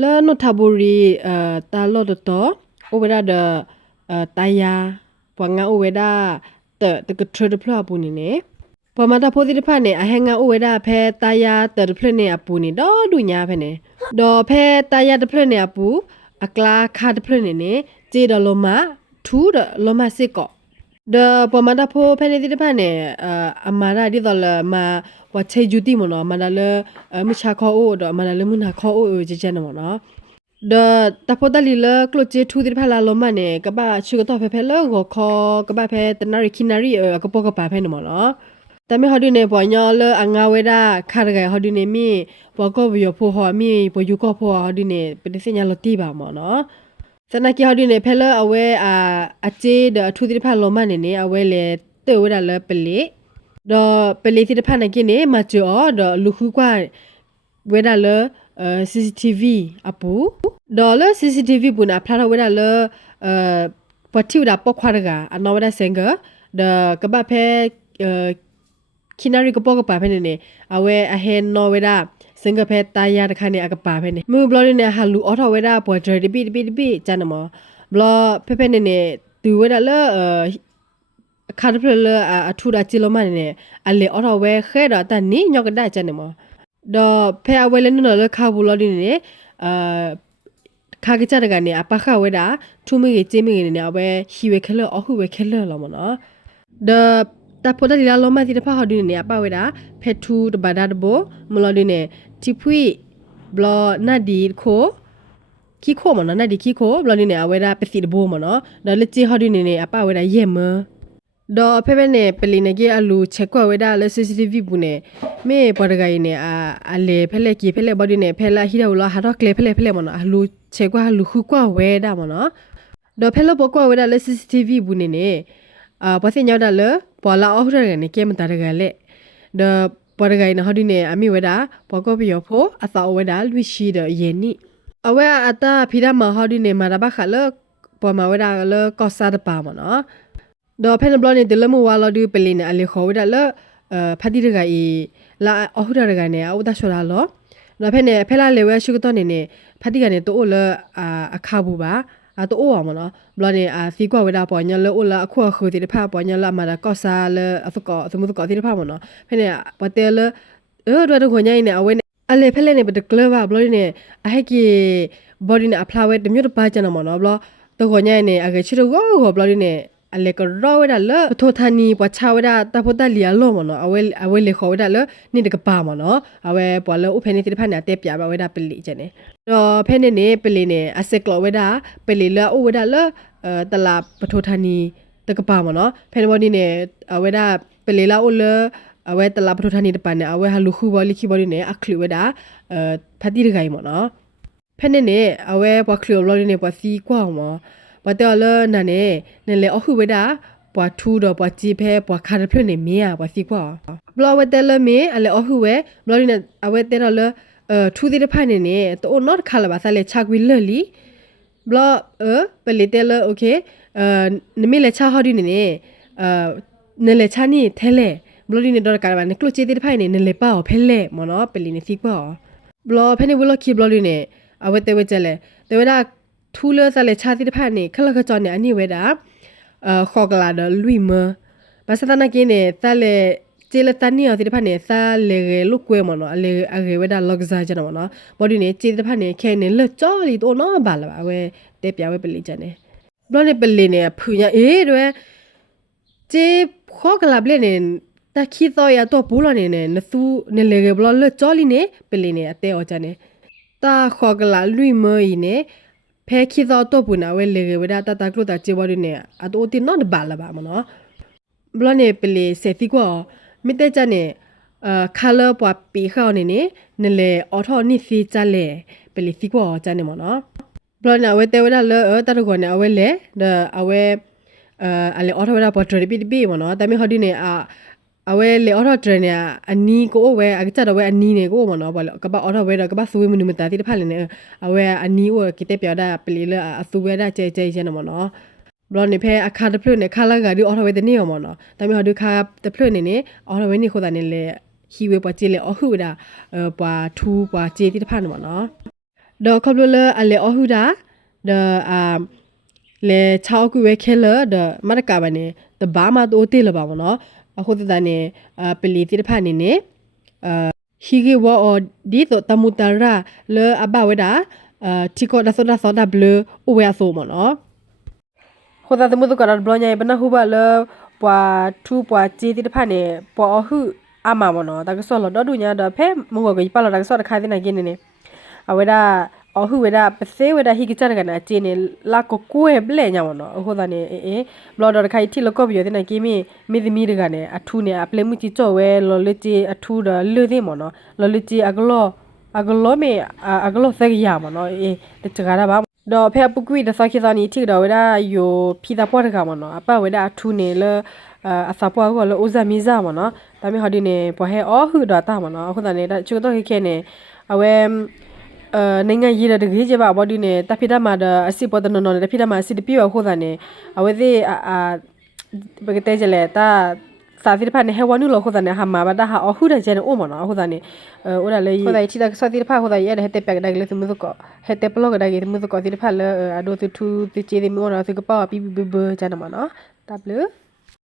le no thaburi ta lo to obeda de taya panga obeda te ke thre phla pu ni ne pamata phodi de pha ne a henga obeda phe taya te de phla ne apu ni do du nya phe ne do phe taya de phla ne apu akla kha de phla ne je do lo ma thu de lo ma sit ko de pamata pho phe ne de pha ne amara di do la ma wa che ju ti mo no ma la le mi cha kho o do ma la le mun ha kho o je je no mo no the tapotali le kloche thu dir phala lo mane ka ba chu to phe phe lo go kho ka ba phe tanari kinari ka po ka pa phe no mo no ta me hodi ne po nya le anga we da kha ga hodi ne mi po ko bi yo pho ho mi po yu ko pho hodi ne pe se nya lo ti ba mo no sana ki hodi ne phe le awe a che de thu dir phala lo mane ne awe le te we da le pele do pele ti de pha na ki ne ma chu o do lu khu kwa we da le CCTV apu dollar CCTV puna phla weda le patiu da pokwa daga anawada senga the kaba phe kinari ko pok pa phe ne awe ahen no weda senga phe taya da khane akapa phe ne mu blog ne halu auto weda border bi chanamo blog phe ne tu weda leခါဒပလအထူဒါချီလိုမနေအလေအော်ဝဲခဲတော့တနီညောကဒါချနေမတော့ဖဲအဝဲလဲနော်လခါဘူးလို့ဒီနေခါကကြတဲ့ကနေအပခဝဲတာထူမိကြီးချင်းမိကြီးနေအဝဲဟီဝဲခဲလောအဟုဝဲခဲလောလောမနော်တော့တပိုတလီလာလောမတီတဖဟောဒီနေအပဝဲတာဖဲထူတဘာဒါတဘောမလို့ဒီနေတီဖွီဘလနာဒီခိုခီခိုမနော်နာဒီခီခိုဘလနေအဝဲတာပစီတဘောမနော်တော့လက်ချီဟောဒီနေအပဝဲတာရဲမတော့ဖဲဖဲနဲ့ပလီနေကြီးအလူချက်ကွက်ဝဲတာလဲ CCTV ဘူးနဲ့မေပေါ်တကရင်နဲ့အလေဖဲလက်ကြီးဖဲလက်ဘော်ဒီနဲ့ဖဲလာဟီတော့လာဟာတော့ကလေဖဲလက်မနော်အလူချက်ကွက်လူခုကွက်ဝဲတာမနော်တော့ဖဲလက်ဘောကွက်ဝဲတာလဲ CCTV ဘူးနဲ့ဘာစညောက်တာလဲပေါ်လာအော်ရရနဲ့ကဲမတာတကလဲတော့ပေါ်တကရင်ဟောဒီနဲ့အမိဝဲတာပေါ်ကောပြရဖို့အသာဝဲတာလူရှိတဲ့ယင်းနိအဝဲအတာဖိရမဟောဒီနဲ့မာရဘခလပေါ်မဝဲတာလဲကောစားတပါမနော်တော့ဖဲနဘလနေတလမဝါလာဒီပလင်းအလေခေါ်ဝဒါလဖတ်တိရကဤလာအဟုရရကနေအဝဒဆောလာလောတော့ဖဲနေဖဲလာလေဝဲရှုကတော့နေနေဖတ်တိကနေတော့လအခါဘူးပါတော့အောမနော်ဘလနေဖီကွာဝဒါပေါ်ညလောလအခုအခုတိဖာပေါ်ညလာမာကောဆာလအဖကောသမုကောတိဖာမနော်ဖဲနေပတဲလတော့ခွန်ညိုင်းနေအဝဲအလေဖဲလေနေပတကလဘာဘလနေအဟက်ကီဘော်ဒီနေအဖလာဝဲတမျိုးတပါချနမနော်ဘလတော့ခွန်ညိုင်းနေအကချီတော့ဘလနေအလေကရောဝဒါလထိုသနီပချဝဒါတဖတလီယလောမနော်အဝဲလေခေါ်ဝဒါလနိတကပါမနော်အဝဲပေါ်လဥဖဲနေတိဖာနာတက်ပြပါဝဒါပလီကျနေတော့ဖဲနေနေပလီနေအစက်ကလောဝဒါပလီလဥဝဒါလတလာပထိုသနီတကပါမနော်ဖဲနေဘောဒီနေအဝဲဒါပလီလာဥလအဝဲတလာပထိုသနီတပန်နေအဝဲဟလူခုဘောလီခိဘောဒီနေအခလဝဒါဖတိရဂိုင်မနော်ဖဲနေနေအဝဲဘခလလောနေပစီကွာမပတလနနေနလေအခုဝဒါပွားထူတော့ပွားကြည့်ဖဲပွားခါရဖလနေမင်းပွားစီကွာဘလဝတဲလမေအလေအခုဝဲဘလနေအဝဲတဲလထူဒီတဖိုင်နေတော့ not ခါလပါဆလေချက်ဝီလလီဘလပလီတဲလโอเคနမေလေချာဟောဒီနေနလေချာနီထဲလေဘလနေတော့ကာဘာနေကလိုချေတဲ့ဖိုင်နေနလေပါဖဲလေမနော်ပလီနေစီကွာဘလဖဲနေဘလခီဘလနေအဝဲတဲဝဲကျလေတဲဝဒါထူလဆလေချာတိတဖက်နေခလခကြောနေအနိဝဲတာခေါ်ကလာဒလူမဘာစတနာကင်းနေသလေကျေလတနီအတိတဖက်နေသလေလုကွဲမနော်အလေအရေဝဲတာလော့ကစားကြနော်နော်ဘော်ဒီနေကျေတဖက်နေခဲနေလကြောလီတော့နော်ဘာလာဝဲတဲပြဝဲပလီချနေဘလောနေပလီနေဖူညာအေးတွေကျေခေါ်ကလာပလေနေတခီတော့ရတော့ဘူးလနေနေနသူနေလေဘလောလကြောလီနေပလီနေအတဲအော်ချနေတာခေါ်ကလာလူမီနေဖဲခိသောတော့ပူနာဝဲလေဝဒတာကလုတာချေဝရနေအတိုတင်နော်ဘာလာပါမနော်ဘလနေပလေစေတီကောမိတဲ့ချနေခါလာပွားပီခေါနေနေလေအော်ထောနိစီချလေပလေစီကောချနေမနော်ဘလနာဝဲတဲဝဒလေတာရကောနေအဝဲလေအဝဲအလေအော်ထောဝဒပေါ်ထရီပီမနော်တမီဟောဒီနေအဝဲလေအော်ထောထရနေအနီကိုဝဲအကကြတော့ဝဲအနီနေကိုမနော်ဘာကဘာအော်ထောဝဲတော့ကဘာဆွေးမနုမတာတိတဖက်လည်းအဝဲအနီဝကိတဲ့ပြတာပလီလအဆူဝဲတာကျဲကျဲနမနော်ဘလောနေဖဲအခါတဖလွနေခါလာကဒီအော်ထောဝဲတနေရောမနော်တမီဟောဒီခါတဖလွနေအော်ထောဝဲနေခိုတာနေလေဟီဝဲပွားကြည့်လေအော်ဟူဒါပွားထူပွားကြည့်တိတဖက်နမနော် ดอกคบเลอเลอฮูดาเดเลชาวกุเวเคเลเดมาตกาบันเนตบ้ามาตัวตีลบ้ามเนาะအခုတတနေပလီတိဖာနေနေဟီဂေဝအော်ဒီတော့တမူတရာလေအဘဝဒါတီကိုဒါဆိုဒါဘလအဝဲဆိုမနော်ခိုးတာတမှုကရဘလညာဘနဟုဘလပွာထူပွာချီတိဖာနေပေါ်ဟုအမမနော်ဒါကဆောလတော့ဒူညာတော့ဖဲမဟုတ်ကပလောဒါကဆောတခါတင်နေกินနေအဝဲဒါအခုဝဲဒါပစေဝဲဒါဟိကချရကနာချင်းနေလာကိုကိုဲဘလဲညာမနော်အခုဒါနေဘလော်တော်ခိုင်တီလကော့ပြီးတဲ့နေကိမီမိသမီးတွေကနေအထူးနေအပလေမှုချီကြော့ဝဲလော်လချီအထူးတော့လွသေးမနော်လော်လချီအကလောမေအကလောဆက်ရမနော်တချကားတာပါတော့ဖဲပုကွီတဆခိသနီတီတော့ဝဲဒါယိုဖီတာပေါ်တကမနော်အပဝဲဒါအထူးနေလအစပွားကလောအိုဇာမီဇာမနော်ဒါမျိုးဟာဒီနေပေါ်ဟဲအော်ဟူတော့တာမနော်အခုဒါနေချူတော့ခဲနေအဝဲနိုင်ငံရည်တဲ့ကြီးကြပါဘော်ဒီနဲ့တဖိတမှာအစစ်ပေါ်တဲ့နော်တဖိတမှာအစစ်တပြည့်ဟိုသားနဲ့အဝဲသေးဘကတဲ့ကြလေတာစာသီတဖာနဲ့ဟဲဝနုလောဟိုသားနဲ့ဟာမှာဘာတာဟာအဟုတဲ့ကျန်အိုမနော်ဟိုသားနဲ့အိုဒါလေဟိုသားချီတာစာသီတဖာဟိုသားရဲ့ဟဲတဲ့ပက်ဒါကလေးသမုကဟဲတဲ့ပလောကဒါကသမုကသီတဖာလေအဒိုတူတီချီဒီမောနော်သီကပါပီဘဘကျန်မနော်တပ်လေ